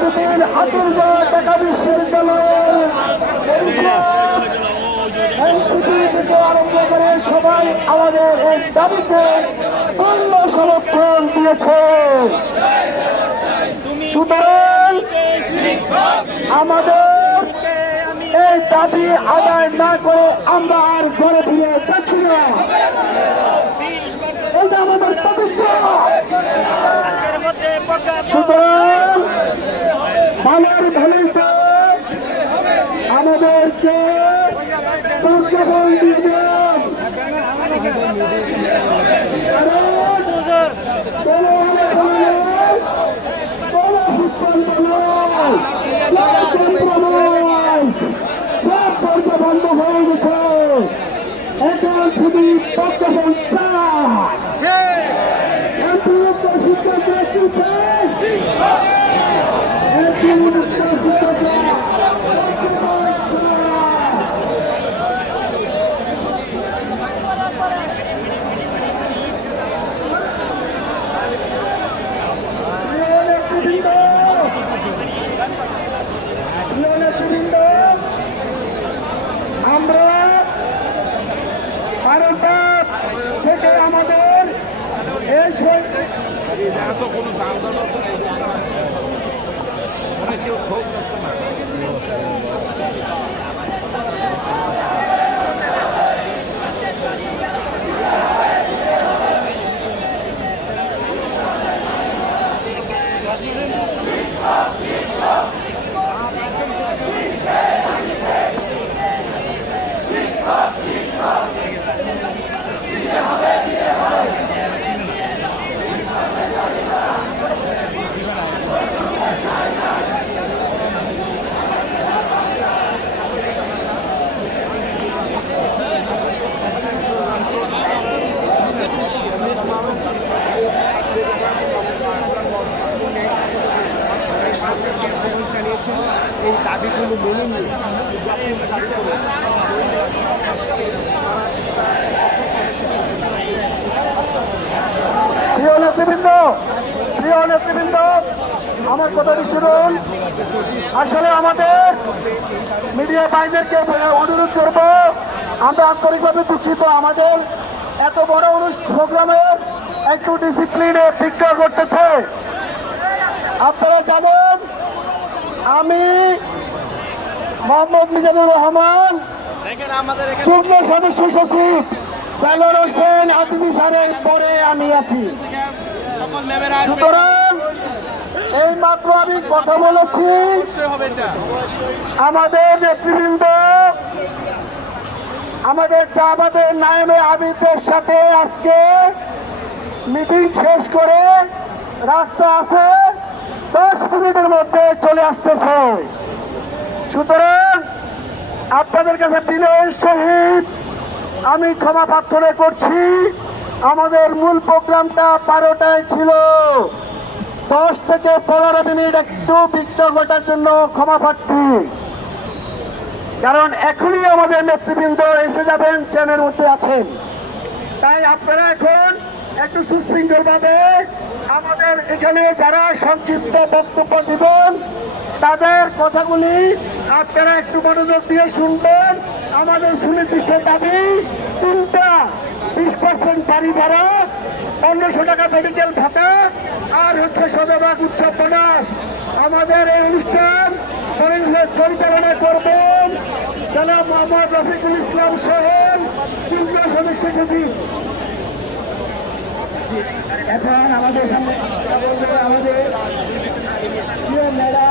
ঢাকা বিশ্ববিদ্যালয়ের সবাই আমাদের এই দাবিতে পূর্ণ সমর্থন দিয়েছে। সুতরাং আমাদের এই দাবি আদায় না করে আমরা আর ঘরে ফিরে যাচ্ছি না। আমাদের সুতরাং ভালোর ভালোতে আমাদেরকে প্রজ্ঞাপন চায় এমপিউক্ত শিক্ষকরা কি চায় এমপিউক্ত শিক্ষকরা প্রিয় নেতৃবৃন্দ, প্রিয় নেতৃবৃন্দ, আমরা বারোটা থেকে আমাদের এই সৈ- সরকারকে এই দাবিগুলো মেনে প্রিয় নেতৃবৃন্দ প্রিয় নেতৃবৃন্দ, আমার কথাটি শুনুন? আসলে আমাদের মিডিয়া ভাইদেরকে অনুরোধ করব, আমরা আন্তরিকভাবে দুঃখিত। আমাদের এত বড় অনুষ্ঠান প্রোগ্রামের একটু ডিসিপ্লিনে ভিক্ষা করতেছে। আপনারা জানেন আমি মোহাম্মদ মিজানুর রহমান যুগ্ম সদস্য সচিব বেলর হোসেন আজিজি স্যারের পরে আমি আছি। সুতরাং এই মাত্র আমি কথা বলেছি আমাদের নেতৃবৃন্দ আমাদের আমাদের নায়েবে আবিদের সাথে আজকে মিটিং শেষ করে রাস্তা আছে। দশ মিনিটের মধ্যে চলে আসতেছে। সুতরাং আপনাদের কাছে বিনয়ের সহিত আমি ক্ষমা প্রার্থনা করছি। আমাদের মূল প্রোগ্রামটা বারোটায় ছিল। দশ থেকে পনেরো মিনিট একটু বিঘ্ন ঘটার জন্য ক্ষমা প্রার্থী। কারণ এখনই আমাদের নেতৃবৃন্দ এসে যাবেন ট্রেনের মধ্যে আছেন। তাই আপনারা এখন একটু সুশৃঙ্খল ভাবে আমাদের এখানে যারা সংক্ষিপ্ত বক্তব্য দিবেন, তাদের কথাগুলি আপনারা একটু মনোযোগ দিয়ে শুনবেন। আমাদের সুনির্দিষ্ট দাবি, তিনটা বিশ পার্সেন্ট বাড়ি ভাড়া, পনেরোশো টাকা মেডিকেল ভাতা, আর হচ্ছে শতভাগ উৎসব বোনাস আমাদের এই অনুষ্ঠান পরি- পরিচালনা করবেন জনাব মোহাম্মদ রফিকুল ইসলাম সোহেল, যুগ্ম সদস্য সচিব। এখন আমাদের সামনে আমাদের মেলা